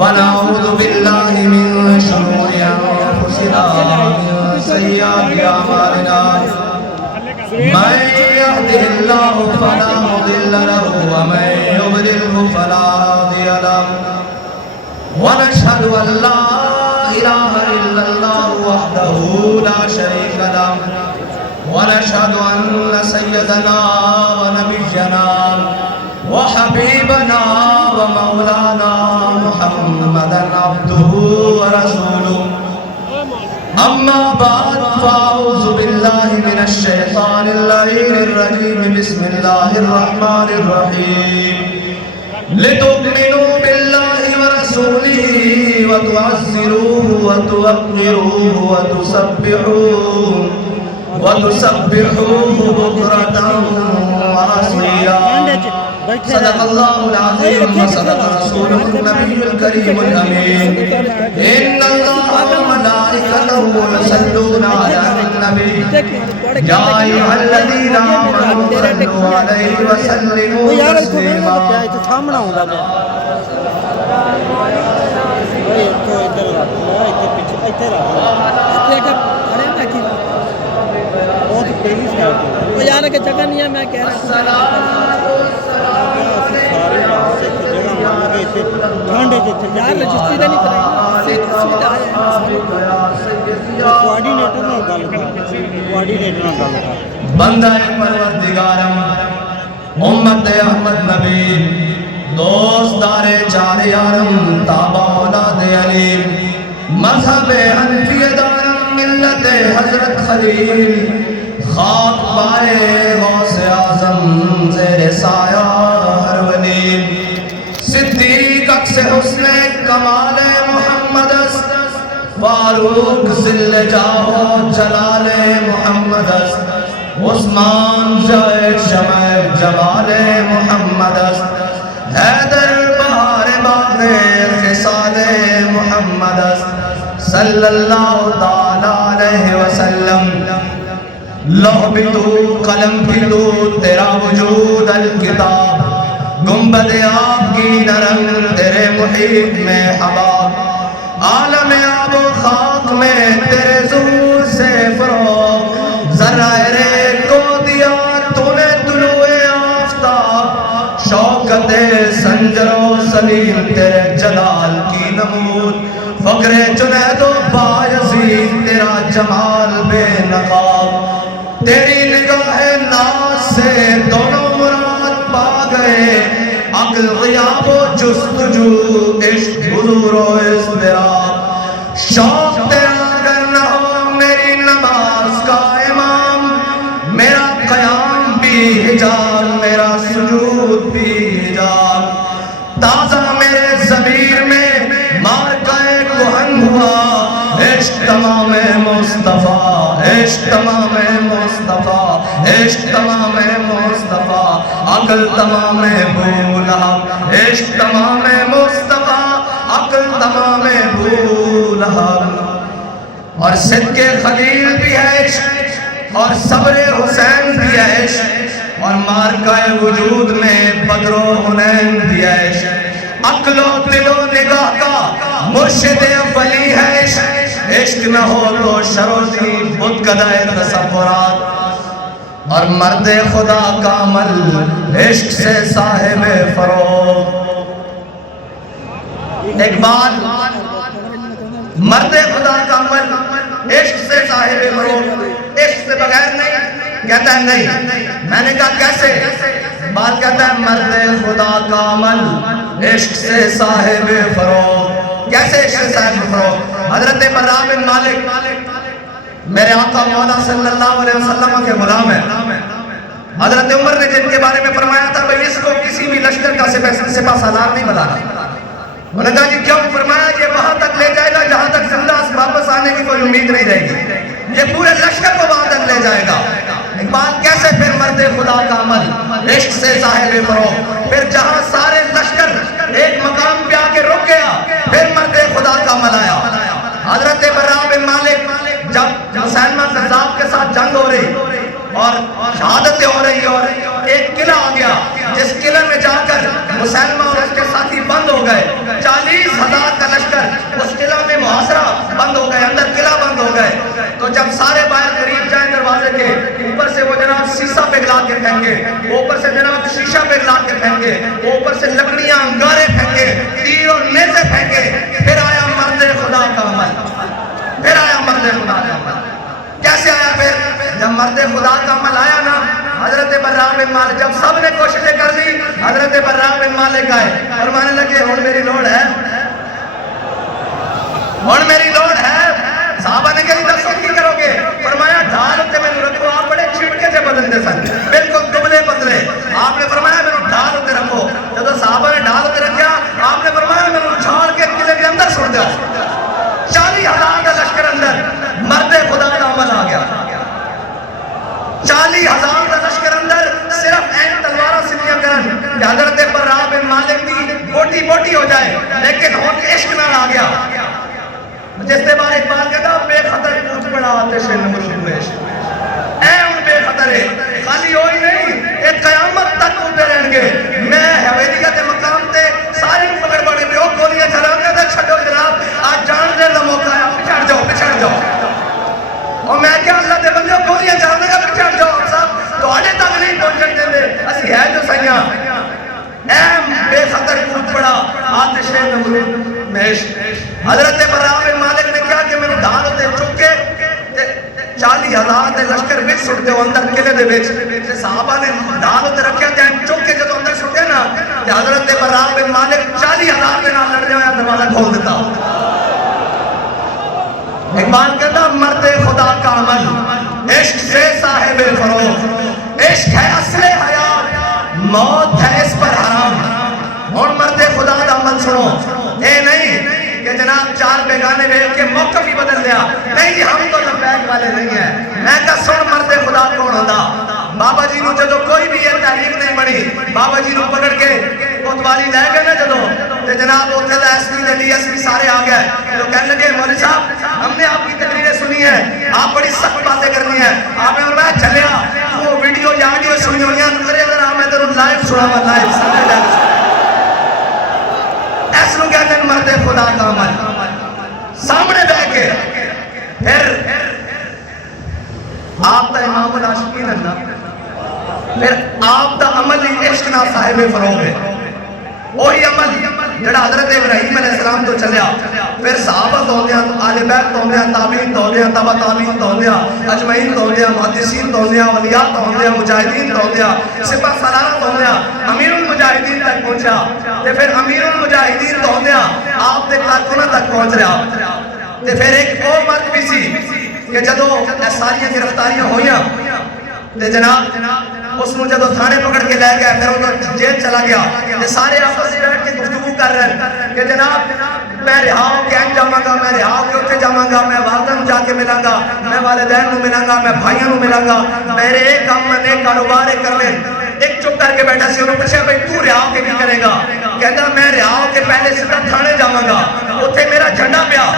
ونعوذ بالله من شرور أنفسنا ومن سيئات أعمالنا من يهده الله فلا مضل له ومن يضلله فلا هادي له ونشهد أن لا إله إلا الله وحده لا شريك له ونشهد أن سيدنا ونبينا وحبيبنا ومولانا محمدا عبده ورسوله أما بعد فأعوذ بالله من الشيطان اللعين الرجيم بسم الله الرحمن الرحيم لتؤمنوا بالله ورسوله وتعزروه وتوقروه وتسبحوه بكرة وأصيلا صدق الله العظيم وصدق رسوله النبي الكريم الأمين إن الله وملائكته يصلون على النبي يا أيها الذين آمنوا صلوا عليه وسلموا تسليما یار کہ جگہ نہیں ہے میں کہہ رہا ہوں یار رجسٹری نہیں کرائی بندہ پروردگارم امت احمد نبی دوستدار چار یارم تابع اولاد علی مذہب حنفی دارم ملت حضرت خلیل خاک پائے غوث اعظم زیر سایہ ہر ولی صدیق اکس حسن کمال محمد فاروق ذل جاہ جلال محمد عثمان زید شمع جمال محمد حیدر بہار باغ خصال محمد صلی اللہ تعالی علیہ وسلم لوح بھی تو قلم بھی تو تیرا وجود الکتاب گنبد آپ کی نرم تیرے محیط میں حباب عالم آب و خاک میں تیرے ظہور سے فروغ ذرہ ریت کو دیا تو نے طلوع آفتاب شوکت سنجر و سلیم تیرے جلال کی نمود فقر جنید و بایزید تیرا جمال بے نقاب تیری نگاہ ناز سے دونوں مراد پا گئے عقل غیاب و جستجو عشق حضور و اضطراب شوق تیرا اگر نہ ہو میری نماز کا امام میرا قیام بھی حجاب میرا سجود بھی حجاب تازہ میرے ضمیر میں مارکہ کہن ہوا عشق تمام مصطفیٰ عشق تمام مصطفیٰ عشق تمام مصطفیٰ عقل تمام بولہب عشق تمام مصطفیٰ عقل تمام بولہب اور صدق خلیل بھی ہے عشق اور صبر حسین بھی ہے عشق اور مارکہ وجود میں بدر و حنین بھی ہے عشق عقل و دل و نگاہ کا مرشد اولی ہے عشق عشق نہ ہو تو شروزی بت قدائے تصورات اور مرد خدا کا عمل عشق سے صاحب فروغ ایک بار مرد خدا کا عمل عشق سے صاحب فروغ عشق سے بغیر نہیں کہتا ہے نہیں میں نے کہا کیسے بات کہتا ہے مرد خدا کا عمل عشق سے صاحب فروغ کیسے عشق سے صاحب فروغ حضرت براء بن مالک میرے آقا مولا صلی اللہ علیہ وسلم کے غلام ہیں حضرت عمر نے جن کے سپاہ سالار نہیں بلانا. انہوں نے کہا جی کیوں؟ فرمایا یہ وہاں تک لے جائے گا جہاں تک زندہ واپس آنے کی کوئی امید نہیں رہے گی. یہ پورے لشکر کو وہاں تک لے جائے گا. اقبال کیسے پھر مرد خدا کا عمل عشق سے صاحب فروغ. پھر جہاں سارے لشکر ایک مقام پہ آ کے رک گیا پھر مرد خدا کا عمل آیا. حضرت برا بن مالک جب مسلمان قذاب کے ساتھ جنگ ہو رہی اور شہادتیں ہو رہی اور ایک قلعہ آ گیا جس قلعے میں جا کر مسلمان اور اس کے ساتھی بند ہو گئے. 40,000 کا لشکر اس قلعہ میں محاصرہ بند ہو گئے, اندر قلعہ بند ہو گئے. تو جب سارے باہر قریب جائیں دروازے کے اوپر سے وہ جناب سیسا پگھلا کے پھینکے, اوپر سے جناب شیشہ پگھلا کے پھینکے, اوپر سے لکڑیاں انگارے پھینکے, تیر اور نیزے پھینکے. پھر آیا مرد خدا کا عمل, پھر آیا مرد خدا کا عمل. کیسے آیا پھر؟ جب مرد خدا کا عمل آیا نا, حضرت برا بن مالک جب سب نے کوششیں کر لی, حضرت برا بن مالک آئے اور مانے لگے ہون میری لوڑ ہے, ہون میری لوڑ ہے. صحابہ نے کہا دسو کی کرو گے؟ فرمایا ڈھال ہوتے میں رکھو. آپ بڑے چھٹکے سے بدلتے سن, بالکل دبلے پتلے. آپ نے فرمایا میں ڈھال ہوتے رکھو. جب صحابہ نے ڈھال ہوتے رکھا آپ نے فرمایا میں چھاڑ کے قلعے کے اندر چھوڑ دیا. 40,000 کا لشکر اندر, مرد خدا کا عمل آ گیا. 40,000 کا لشکر اندر, صرف این تلوارہ سنیاں کرن کہ حضرت برا بن مالک دی بوٹی بوٹی ہو جائے, لیکن ہون عشق نہ آ گیا. جس کے بعد اقبال کہتا بے خطر پوچھ پڑا آتش نمرود میں عشق. اے ان بے خطر ہے خالی ہوئی نہیں, ایک قیامت تک ہوتے رہیں گے. میں حویلیہ کے مقام تے سارے پکڑ پڑے پہ وہ گولیاں چلا گیا تھا, چھڑو جناب آج جان دے دا موقع ہے, پچھڑ جاؤ پچھڑ جاؤ. اور میں کیا اللہ دے بندے گولیاں چلانے کا پچھڑ جاؤ صاحب تو آنے تک نہیں پہنچن دیں دے اسی ہے جو سیاں. اے بے خطر پوچھ پڑا آتش نمرود میں عشق. حضرت برا بن مالک نے کیا کہ میں نے ڈھال ہوتے چکے 40,000 دے لشکر وچ سٹ دے اندر قلعے دے وچ. صحابہ نے ڈھال ہوتے رکھیا تے چک کے جدو اندر سٹے نا تے حضرت برا بن مالک 40,000 دے نال لڑ جایا, دروازہ کھول دیتا. اقبال کہتا مرد خدا کا عمل عشق سے صاحب فروغ. عشق ہے اصل حیات, موت ہے اس پر حرام. اور مرد خدا کا عمل سنو, اے نہیں کہ جناب چار بیگانے بیل کے موقف ہی بدل دیا. نہیں جی ہم تو لبیک والے نہیں ہیں. میں کہا سن مرد خدا کون ہوتا. بابا جی نو جدو کوئی بھی یہ تحریک نہیں بڑی, بابا جی نو پکڑ کے کوتوالی لے گئے نا جدو تے جناب ہوتے the S P they D S P سارے آ گئے. تو کہنے لگے مولوی صاحب ہم نے آپ کی تقریریں سنی ہیں, آپ بڑی سخت باتیں کرنی ہیں. آپ نے فرمایا چلیا وہ ویڈیو یا آڈیو سنی ہوئی ہیں, ارے اگر آپ میں تیروں لائیو سنا ہوا لائیو سامنے لائیو سنا. ایسا لوگ کہتے ہیں مرد خدا کا عمل سامنے بیٹھ کے. پھر آپ تا امام العاشقین اللہ, پھر آپ تا عمل عشق نہ صاحب فروغ ہے. وہی عمل جڑا حضرت ابراہیم علیہ السلام تو چلیا, پھر صحابہ تو ہوندیا, آل بیت تو ہوندیا, تابعین تو ہوندیا, تبع تابعین تو ہوندیا, اجمعین تو ہوندیا, محدثین تو ہوندیا, اولیاء تو ہوندیا, مجاہدین تو ہوندیا, سپاہ سالار تو ہوندیا, امیر المجاہدین تک پہنچا. تے پھر امیر المجاہدین تو ہوندیا آپ دے کارکنوں تک پہنچ رہا. تے پھر ایک اور بات بھی سی کہ جدو ساریاں گرفتاریاں ہوئیاں تے جناب اس نے جدو تھانے پکڑ کے لے گیا, پھر وہ جیل چلا گیا. تے سارے آپس میں بیٹھ کے گفتگو کر رہے ہیں کہ جناب میں رہا ہو کے جاواں گا, میں رہا ہو کے اتنے جاواں گا, میں والدہ جا کے ملاں گا, میں والدین نو ملاں گا, میں بھائیوں نو ملاں گا, میرے ایک کام میں ایک کاروبار کر لیں. ایک چپ کر کے بیٹھا سی, انہوں پوچھا بھائی تو رہا ہو کے کی کرے گا؟ کہتا میں رہا ہو کے پہلے سیدھا تھانے جاواں گا, اتنے میرا جھنڈا پیا,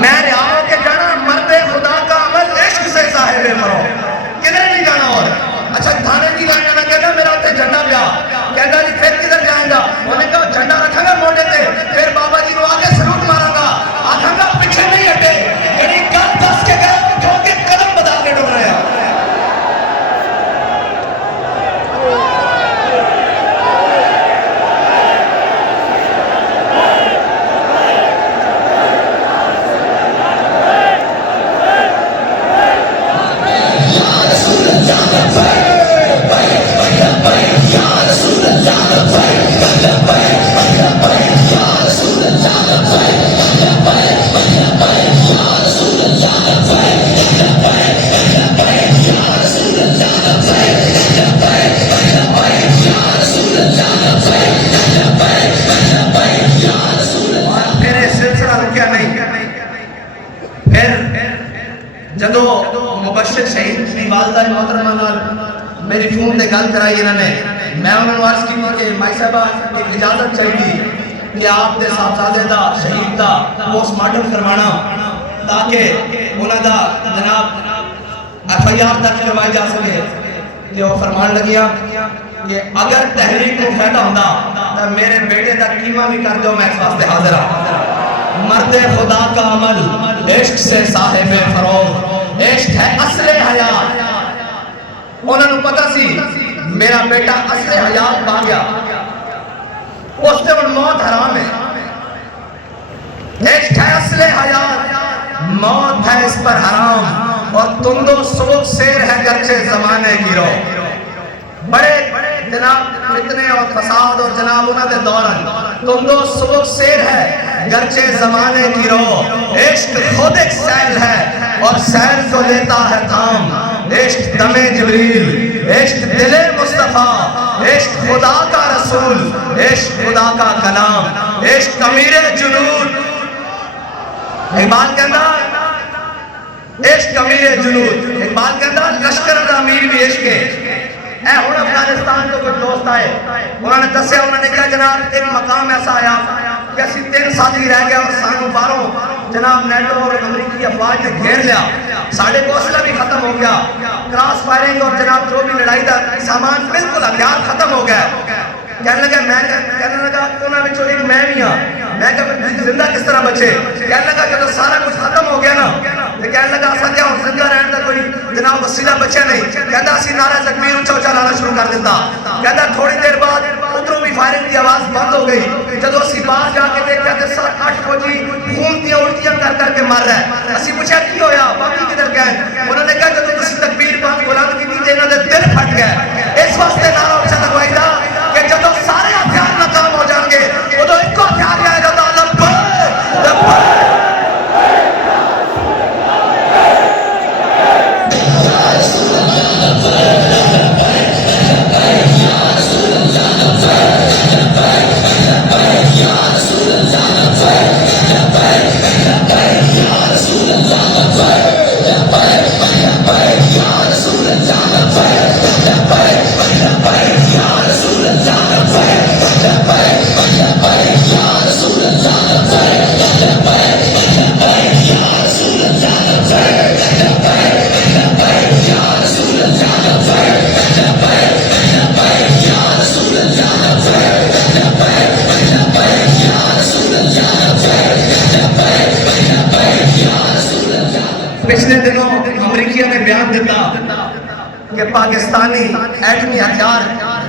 میں رہا ہو کے جانا. مرد خدا کا عمل عشق سے صاحب فروغ, کدھر نہیں جانا. اور اچھا تھانے کی لائن جانا, کہتا میرا اتنے جھنڈا پیا. کہتا جی پھر کدھر جائیں گا؟ انہوں نے کہا جھنڈا رکھا گا موٹے تے, پھر بابا جی کو آگے سلوٹ مارا گا, آکھاں گا پیچھے نہیں ہٹے. یعنی گل دس کے گیا جو کہ قدم بتا کے ڈر رہا. مبشر شہید دی والدہ محترمہ نال میری فون تے گل کرائی انہوں نے. میں انہوں نے عرض کی کہ مائی صاحبہ ایک اجازت چاہیے کہ آپ دے صاحبزادے دا شہید دا پوسٹ مارٹم کروانا تاکہ انہوں دا جناب FIR درج کروائی جا سکے. کہ وہ فرمان لگیا کہ اگر تحریک کو فائدہ ہوتا تو میرے بیٹے دا قیمہ بھی کر دو, میں اس واسطے حاضر ہوں. مرد خدا کا عمل عشق سے صاحب فروغ, عشق ہے اصل حیات. انہوں نے پتا سی میرا بیٹا اصل حیات پا گیا, اس سے ان موت حرام ہے. عشق ہے اصل حیات, موت ہے اس پر حرام, اور تم دو سوک سیر ہے گرچہ زمانے کی رو. بڑے جناب فتنے اور فساد اور جناب انہوں نے دوران تم دو سوک سیر ہے گرچہ زمانے کی رو. عشق خود ایک سیل ہے اور سیل کو لیتا ہے تھام. عشق دم جبریل, عشق دل مصطفیٰ, عشق خدا کا رسول, عشق خدا کا کلام, عشق امیر جنود. اقبال کے اندر عشق امیر جنود, اقبال کے اندر لشکر دا امیر بھی عشق ہے. اے ہون افغانستان تو کوئی دوست آئے, انہوں نے دسیا, انہوں نے کہا جناب ایک مقام ایسا آیا کہ اسی 3 ساتھی رہ گیا اور سانوں باروں جناب نیٹو اور امریکی افواج نے گھیر لیا, ساڑھے حوصلہ بھی ختم ہو گیا, کراس فائرنگ اور جناب جو بھی لڑائی دا سامان بالکل ہتھیار ختم ہو گیا. کہنے لگا انہوں نے ایک میں بھی ہاں, میں کہا زندہ کس طرح بچے. کہنے لگا کہ سارا کچھ ختم ہو گیا نا, کہنے لگا ایسا کیا ہوں زندہ رہنے کا کوئی جناب وسیلہ بچے نہیں. کہتا اسی نعرہ تکبیر اونچا اونچا لانا شروع کر دیتا. کہتا تھوڑی دیر بعد ادھروں بھی فائرنگ کی آواز بند ہو گئی. جب اسی باہر جا کے دیکھا کہ 7-8 فوجی خون دیا الٹیاں کر کر کے مر رہا ہے. اسی پوچھا کی ہویا, باقی کدھر گئے؟ انہوں نے کہا کہ تم اسی تکبیر بند بلند کی تھی انہوں نے دل پھٹ گئے. اس واسطے نعرہ اونچا لگوائی تھا کہ جب سارے ہتھیار ناکام ہو جائیں گے ادھر ایک کو ہتھیار آئے گا تو پچھلے دنوں امریکیوں نے بیان دیتا کہ پاکستانی ایٹمی ہتھیار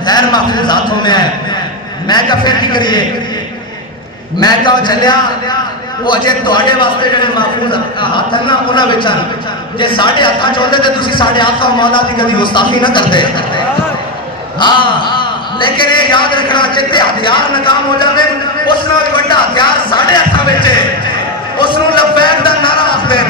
غیر محفوظ ہاتھوں میں ہے. میں کہا پھر کی کریے, میں کہا چلیا وہ اجے توڑے واسطے جنہیں محفوظ ہاتھ ہیں نا انہاں بچن جے ساڑھے ہاتھاں چوندے تھے تُسی ساڑھے ہاتھاں مولا تھی کبھی گستاخی نہ کرتے. ہاں لیکن یہ یاد رکھنا جتے ہتھیار ناکام ہو جاتے اس نے بھی بڑا ہتھیار ساڑھے ہاتھاں بچے, اس نے لبیک دا نعرہ آختے.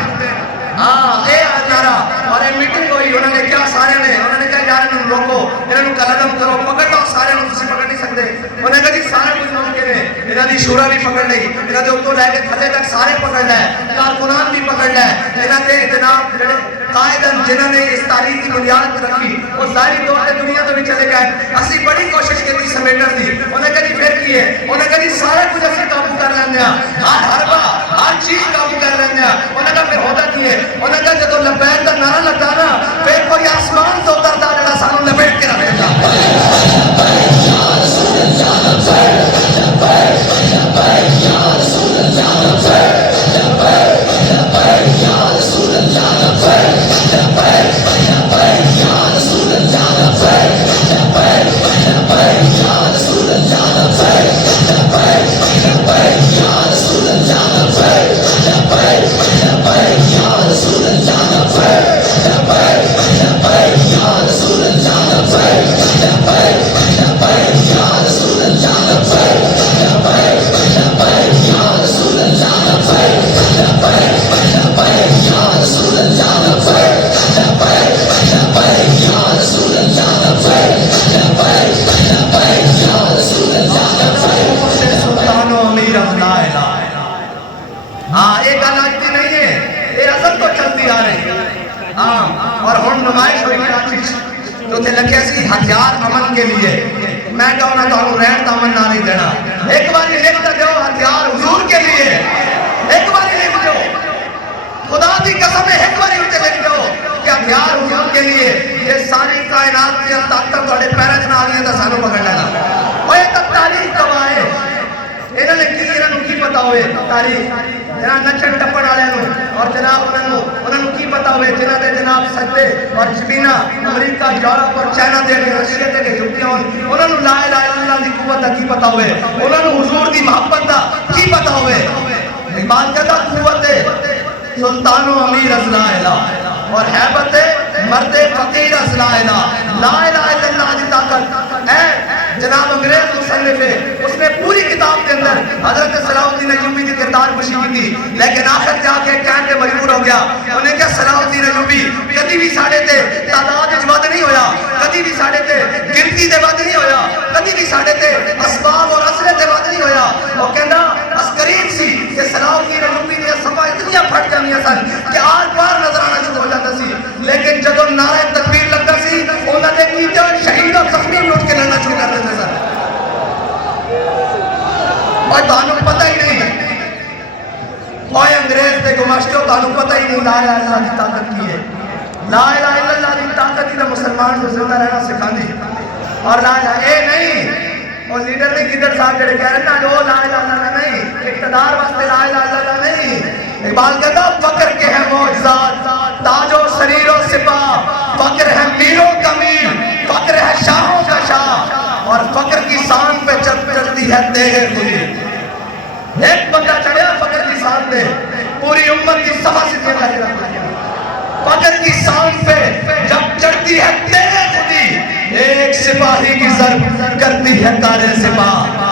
ہاں اے نعرہ اور اے میٹنگ ہوئی, انہوں نے کیا سارے نے, انہوں نے کہا یار انہوں روکو, انہوں قلم کرو, پکڑ لو سارے انہوں تسی پکڑ نہیں سکتے. انہوں نے کہا جی سارے کچھ ممکن ہے, انہوں نے شورا بھی پکڑ لئی, انہوں نے اتوں لے کے تھلے تک سارے پکڑ لے, کارکنان بھی پکڑ لے, انہوں نے جناب قائدن جنہوں نے اس تاریخ کی بنیاد رکھی وہ ظاہری طور پر دنیا تو بھی چلے گئے. اسی بڑی کوشش کی تھی سمیٹر دی, انہوں نے کہا جی پھر کی ہے, انہوں نے کہا جی سارا کچھ اسی قابو کر لینے ہیں, ہر حربہ ہر چیز قابو کر لینے ہیں. انہوں نے کہا پھر ہوتا کی ہے, انہوں نے کہا جب لبیک کا نعرہ لگتا نا پھر کوئی آسمان تو اترتا جڑا سانوں لپیٹ کے رکھ دیتا. ہاں ایک الگ نہیں ہے, یہ اصل تو چلتی آ رہی ہے. ہاں اور ہن نمائش ہوئی کراچی تو تھے لگیا سی ہتھیار امن کے لیے میں کہوں نا تو رہن امن نہ نہیں دینا ایک بار یہ لکھ دو ہتھیار حضور کے لیے ایک بار یہ لکھ دو خدا دی قسم ہے ایک بار یہ لکھ دو کہ ہتھیار حضور کے لیے یہ ساری کائنات کی طاقت تھوڑے پیروں چ نہ آ گئی تو سانو پکڑ لینا وہ یہ تک تاریخ گواہ ہے انہوں نے کی پتا ہوئے تاریخ جناب نچن ٹپن والے اور جناب انہوں نے کی پتا ہوئے جنہوں نے جناب سجدے اور جبینہ امریکہ یورپ اور چائنا دے کے رشیا دے کے جھکتے ہیں انہوں نے لا الہ الا اللہ دی قوت کا کی پتا ہوئے انہوں نے حضور دی محبت کا کی پتا ہوئے اقبال کہتا قوت سلطان و امیر از لا الہ اور حیبت مرد فقیر از لا الہ لا الہ الا اللہ دی طاقت اے جناب انگریز مصنف ہے اس نے پوری کتاب کے اندر حضرت صلاح الدین ایوبی کی کردار کشی کی تھی لیکن آخر جا کے کہنے کے مجبور ہو گیا انہیں کہا صلاح الدین ایوبی کدی بھی ساڑھے تے تعداد اجواد نہیں ہویا کدی بھی ساڑھے تے گنتی دے بعد نہیں ہویا کدی بھی ساڑھے تے اسباب اور اثرے دے بعد نہیں ہویا وہ کہنا اسکرین سی کہ صلاح الدین ایوبی نے صفحہ اتنی پھٹ جانیا سن کہ آر پار نظر آنا شروع ہو جاتا سی لیکن جب نعرہ تکبیر لگتا سی انہوں نے کی جو شہید اور زخمی بھی اٹھ کے لڑنا شروع کر دیتے سن اور تانوں پتہ ہی نہیں کوئی انگریز دے گماشتوں تانوں پتہ ہی نہیں لا الہ الا اللہ کی طاقت کی ہے لا الہ الا اللہ کی طاقت ہی تو مسلمان سے زندہ رہنا سکھا دی اور لا الہ اے نہیں اور لیڈر نہیں کدھر صاحب جڑے کہہ رہے نا جو لا الہ الا اللہ نہیں اقتدار واسطے لا الہ الا اللہ نہیں اقبال کہتا فقر کے ہیں معجزات تاج و سریر و سپاہ فقر ہے میروں کا میر فقر ہے شاہوں کا شاہ اور فقر کی شان پہ چلتی ہے تیرے خودی ایک بندہ چڑھیا فقر کی شان پہ پوری امت کی صفحہ سے دیا کرتا فقر کی شان پہ جب چڑھتی ہے تیرے خودی ایک سپاہی کی ضرب کرتی ہے کارے سپاہ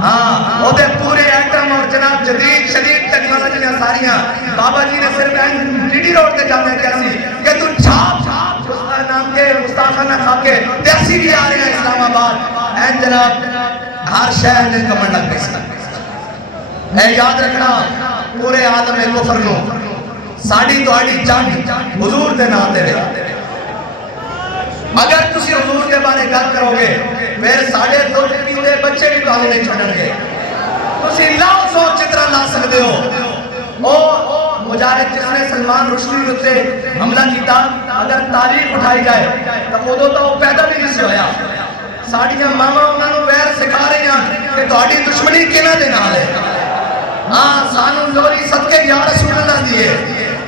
ہاں وہ دے پورے ایٹم اور جناب جدید شدید ٹیکنالوجیاں ساریاں بابا جی نے صرف ڈی ڈی روڈ کے جانے کیسی کہ تو چھاپ نام کے مستاخانہ کھا کے تیسی بھی آ رہے ہیں اسلام آباد اے جناب ہر شہر نے کمر لگ گئی اے یاد رکھنا پورے عالم کفر نو ساڑی تو آڑی جنگ حضور دے نام دے رہے اگر تسی حضور کے بارے گل کرو گے میرے ساڑھے دو پیتے بچے بھی کالے نہیں چھوڑن گے تسی لاؤ سو چترہ لا سکتے ہو او مجاہد جس نے سلمان رشدی سے حملہ کیتا اگر تاریخ اٹھائی جائے تو ادو تو پیدا بھی نہیں سے ہویا ساڑھیاں ماما انہوں نے ویر سکھا رہے ہیں کہ تہاڈی دشمنی کنا دے نال ہے ہاں سانو لوری صدقے یا رسول اللہ دیے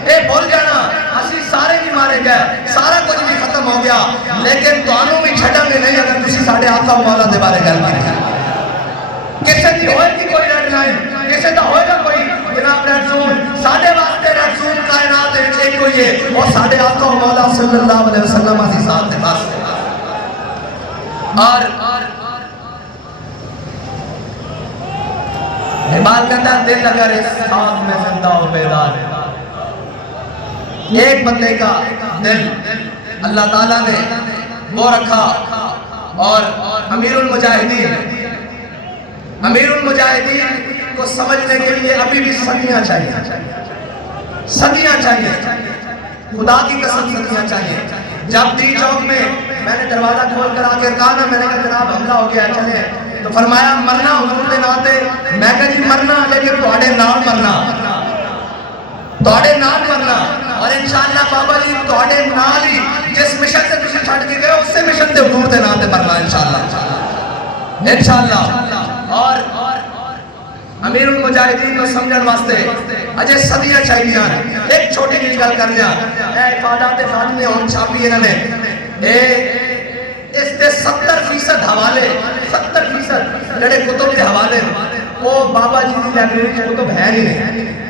اے بھول جانا اسی سارے بھی مارے گئے سارا کچھ بھی ختم ہو گیا لیکن تانوں بھی چھٹا میں نہیں اگر تسی ساڑھے آقا مولا دے بارے گل کی کسے دی ہوئے کی کوئی ریڈ لائن کسے دا ہوئے گا کوئی جناب ریڈ زون ساڑھے واسطے ریڈ زون کائنات ہے ایک کوئی ہے اور ساڑھے آقا مولا صلی اللہ علیہ وسلم عزیز ذات دے واسطے اور اقبال کہتا ہے دل اگر اس ساتھ میں زندہ ہو بیدار ایک بندے کا دل اللہ تعالیٰ نے وہ رکھا اور امیر المجاہدین کو سمجھنے کے لیے ابھی بھی صدیاں چاہیے خدا کی قسم صدیاں چاہیے جب دی چوک میں نے دروازہ کھول کر آ کے کہا نا میں نے کہا جناب حملہ ہو گیا چلے تو فرمایا مرنا حضور دے ناتے میں کہا جی مرنا لیکن تواڈے نال مرنا اور انشاءاللہ بابا جی تواڈے نال ہی جس مشن سے تسی چھڈ کے گئے اس سے مشن تے حضور دے ناتے مرنا انشاءاللہ اور امیر المجاہدین کو سمجھن واسطے اجے صدیاں چاہیے ایک چھوٹی جی گل کر لیا اے افادات خادم اور چھاپی انہوں نے اس دے 70% حوالے 70% جڑے کتب دے حوالے وہ بابا جی دی لائبریری چ کتب ہے نہیں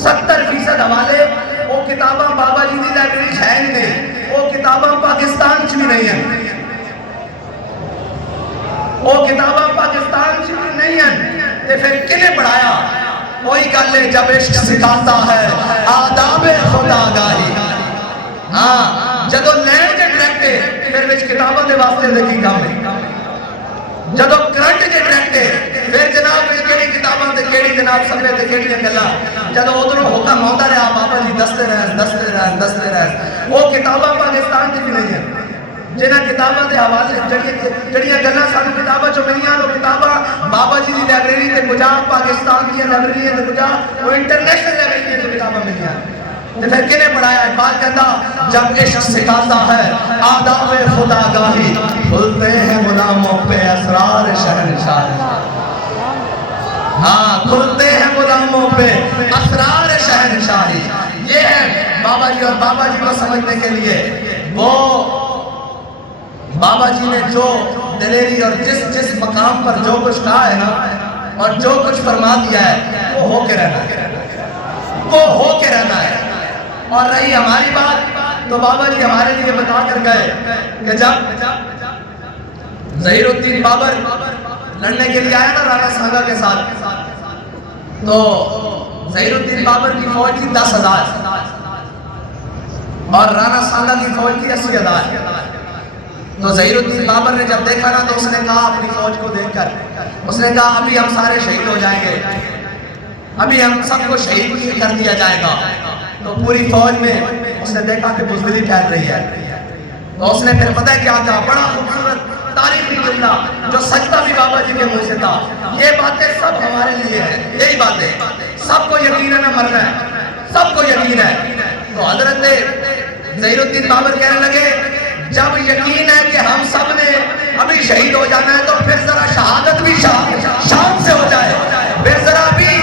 70% حوالے وہ کتاباں بابا جی دی لائبریری چ ہے نہیں وہ کتاباں پاکستان چ بھی نہیں ہیں وہ کتاباں پاکستان چ بھی نہیں ہیں تے پھر کنے پڑھایا وہی گل ہے جب عشق سکھاتا ہے آداب خدا گاہی ہاں جدو لین کے ڈائریکٹ پھر وچ کتاباں دے واسطے دے کی کام ہے جدو کرنٹ کے ڈائریکٹ پھر جناب کیڑی کتاباں تے کیڑی جناب سمجھے تے کیڑی گلاں جدوں ادھروں حکم آندا رہا بابا جی دستے رہے وہ کتاباں پاکستان دی بھی نہیں ہیں جنہاں کتاباں دے حوالے جڑیاں گلاں سانوں کتاباں چوں ملیاں وہ کتاباں بابا جی دی لائبریری تے کجا پاکستان دی لائبریری تے کجا وہ انٹرنیشنل لائبریری تے کتاباں ملیاں پھر کنے پڑھایا اقبال کہتا جب عشق سکھاتا ہے آداب خدا گاہی کھلتے ہیں غلاموں پہ اسرار شہنشاہ ہاں کھلتے ہیں غلاموں پہ اسرار شہنشاہی یہ ہے بابا جی اور بابا جی کو سمجھنے کے لیے وہ بابا جی نے جو دلیری اور جس مقام پر جو کچھ کہا ہے نا اور جو کچھ فرما دیا ہے وہ ہو کے رہنا ہے اور رہی ہماری بات تو بابا جی ہمارے لیے بتا کر گئے کہ جب ظہیر الدین بابر لڑنے کے لیے آیا نا رانا سانگا کے ساتھ تو ظہیر الدین بابر کی فوج تھی 10,000 اور رانا سانگا کی فوج تھی 80,000 تو ظہیر الدین بابر نے جب دیکھا نا تو اس نے کہا اپنی فوج کو دیکھ کر اس نے کہا ابھی ہم سارے شہید ہو جائیں گے ابھی ہم سب کو شہید کر دیا جائے گا تو پوری فوج میں اس نے دیکھا کہ بزدلی پھیل رہی ہے تو اس نے پھر پتہ ہے کیا کہا بڑا خوبصورت تاریخی جملہ جو سچتا بھی بابا جی کے منہ سے تھا یہ باتیں سب ہمارے لیے ہیں یہی باتیں سب کو یقین ہے نہ مرنا ہے سب کو یقین ہے تو حضرت ظہیر الدین بابر کہنے لگے جب یقین ہے کہ ہم سب نے ابھی شہید ہو جانا ہے تو پھر ذرا شہادت بھی شان سے ہو جائے پھر ذرا بھی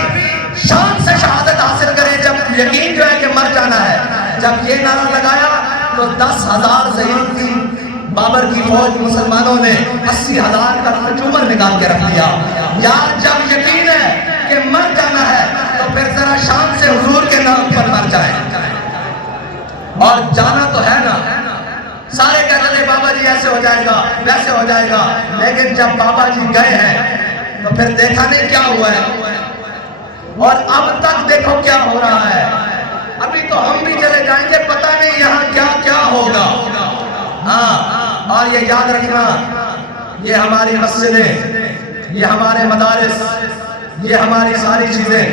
شان سے شہادت حاصل کریں جب یقین جو ہے کہ مر جانا ہے جب یہ نعرہ لگایا تو 10,000 ظہیر الدین بابر کی فوج مسلمانوں نے 80,000 کا ہجومر نکال کے رکھ لیا یار جب یقین ہے کہ مر جانا ہے تو پھر ذرا شان سے حضور کے نام پر مر جائیں اور جانا تو ہے نا سارے کہتے ہیں بابا جی ایسے ہو جائے گا ویسے ہو جائے گا لیکن جب بابا جی گئے ہیں تو پھر دیکھا نہیں کیا ہوا ہے اور اب تک دیکھو کیا ہو رہا ہے ابھی تو ہم بھی چلے جائیں گے پتہ نہیں یہاں کیا ہوگا ہاں اور یہ یاد رکھنا یہ ہماری مسجدیں یہ ہمارے مدارس یہ ہماری ساری چیزیں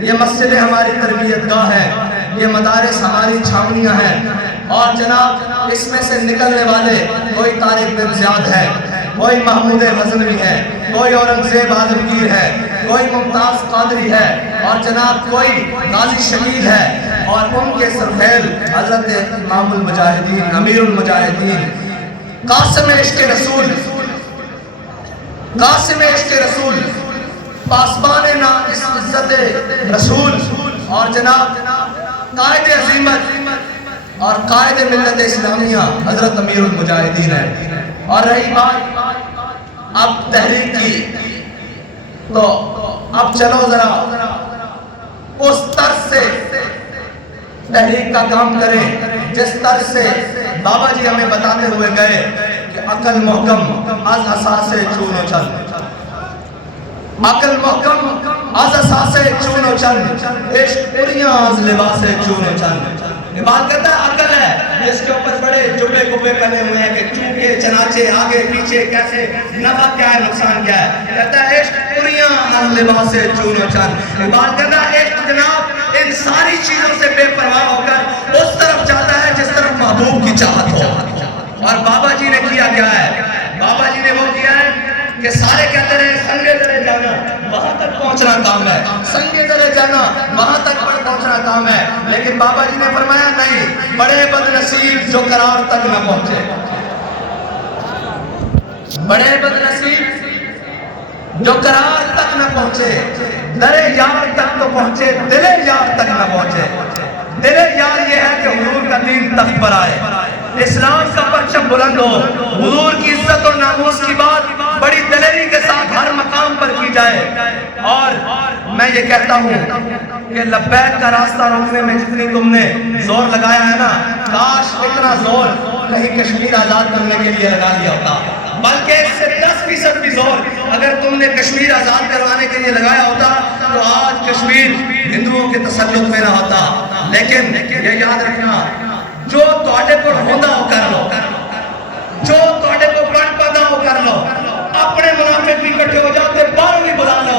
یہ مسجدیں ہماری تربیت گاہ ہیں یہ مدارس ہماری چھاونیاں ہیں اور جناب اس میں سے نکلنے والے کوئی طارق بن زیاد ہے کوئی محمود غزنوی ہے کوئی اورنگزیب عالمگیر ہے کوئی ممتاز قادری ہے اور جناب کوئی غازی شکیل ہے اور ان کے سرخیل حضرت امام المجاہدین امیر المجاہدین قاسم عشق رسول پاسبان نام اس عزت رسول اور جناب قائد عظیمت اور قائد ملت اسلامیہ حضرت امیر المجاہدین ہے اور رہی بات اب تحریک کی تو اب چلو ذرا اس طرز سے تحریک کا کام کریں جس طرز سے بابا جی ہمیں بتاتے ہوئے گئے کہ عقل محکم از اساس چون و چند عقل محکم از اساس چون و چند عشق پریاں از لباس چون و چند یہ بات کہتا ہے عقل ہے جس کے اوپر بڑے جبے کبے پہنے ہوئے ہیں کہ چونکے چنانچے آگے پیچھے کیسے نفع کیا ہے نقصان کیا ہے کہتا ہے عشق پریاں از لباس چون و چند یہ بات کہتا ہے عشق جناب ان ساری چیزوں سے بے پرواہ ہو کر اس طرف جاتا ہے جس طرف محبوب کی چاہت ہو اور بابا جی نے کیا ہے بابا جی نے وہ کیا ہے کہ سارے کہتے رہے سنگے درے جانا وہاں تک پہنچنا کام ہے سنگے درے جانا وہاں تک پہنچنا کام ہے لیکن بابا جی نے فرمایا نہیں بڑے بد نصیب جو قرار تک نہ پہنچے بڑے بد نصیب جو قرار تک نہ پہنچے درے یار تک تو پہنچے دلے یار تک نہ پہنچے دلے یار یہ ہے کہ حضور کا دین تخت پر آئے اسلام کا پرچم بلند ہو حضور کی عزت اور ناموس کی بات بڑی دلیری کے ساتھ ہر مقام پر کی جائے اور میں یہ کہتا ہوں کہ لبیک کا راستہ روکنے میں جتنی تم نے زور لگایا ہے نا کاش اتنا زور کہیں کشمیر آزاد کرنے کے لیے لگا دیا ہوتا بلکہ اس سے 10% بھی زور اگر تم نے کشمیر آزاد کروانے کے لیے لگایا ہوتا تو آج کشمیر ہندوؤں کے تسلط میں نہ ہوتا لیکن یہ یاد رکھنا جو توڑے کو ہوندہ ہو کر لو جو توڑے کو بڑھ پادا ہو کر لو اپنے منافق بھی کٹھے ہو جاتے باہر بھی بلا لو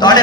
ਤੁਹਾਡੇ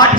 8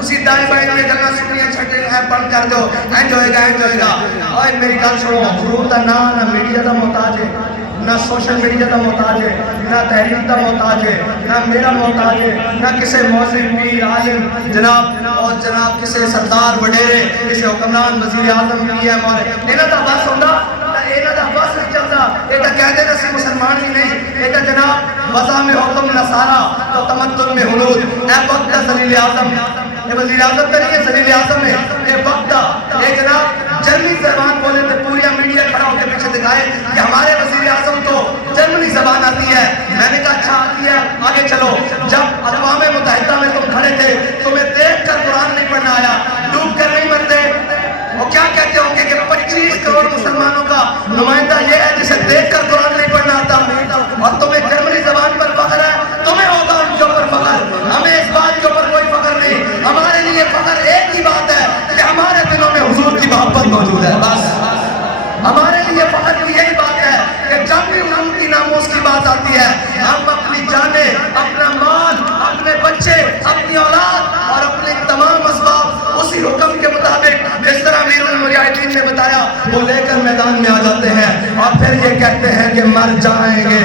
اسی دائیں بائیں یہ گلنا سنیے چھٹے ہیں پڑھ کر دو اینج ہوئے گا اور میری گل سنو حضور دا نہ میڈیا دا محتاج ہے نہ سوشل میڈیا دا محتاج ہے نہ تحریک دا محتاج ہے نہ میرا محتاج ہے نہ کسی موزن پیر عالم جناب کسی سردار وڈیرے کسی حکمران وزیر اعظم کی ہے مارے انہاں دا بس ہوندا اینا دا بس نہیں چلتا ایک کہتے ہیں کہ مسلمان ہی نہیں ایک جناب وضع میں حکم نصارہ تو تمدن میں حنود اے وقت ذلیل اعظم یہ وزیر اعظم تو نہیں ہے ذلیل اعظم ہے یہ وقت ایک جناب جرمنی زبان بولے تو پوریا میڈیا کھڑا ہو کے پیچھے دکھائے کہ ہمارے وزیر اعظم تو جرمنی زبان آتی ہے میں نے کہا اچھا آتی ہے آگے چلو جب اقوام متحدہ میں تم کھڑے تھے تمہیں دیکھ کر قرآن نہیں پڑھنا آیا ڈوب کر نہیں مرتے وہ کیا کہتے ہوں گے کہ 25 کروڑ مسلمانوں کا نمائندہ یہ ہے جسے دیکھ کر قرآن نہیں پڑھنا آتا اور تمہیں جرمنی زبان پر فخر ہے تمہیں ہوگا ان کے اوپر فخر ہمیں اس بات کے اوپر کوئی فخر نہیں ہمارے لیے فخر ایک ہی بات ہے کہ ہمارے دلوں میں حضور کی محبت موجود ہے بس ہمارے لیے فخر کی یہی بات ہے کہ جب بھی ان کی ناموس کی بات آتی ہے ہم اپنی جانیں اپنا مال اپنے بچے اپنی اولاد اور اپنے تمام اسباب اسی حکم کے مطابق جس طرح امیر المجاہدین نے بتایا وہ لے کر میدان میں آ جاتے ہیں اور پھر یہ کہتے ہیں کہ مر جائیں گے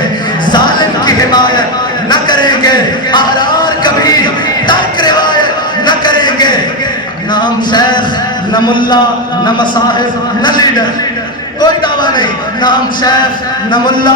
ظالم کی حمایت نہ کریں گے احرار کبھی ترک روایت نہ کریں گے نہ ہم شیخ نہ ملا نہ مصاحب نہ لیڈر کوئی دعویٰ نہیں نہ ہم شیخ نہ ملا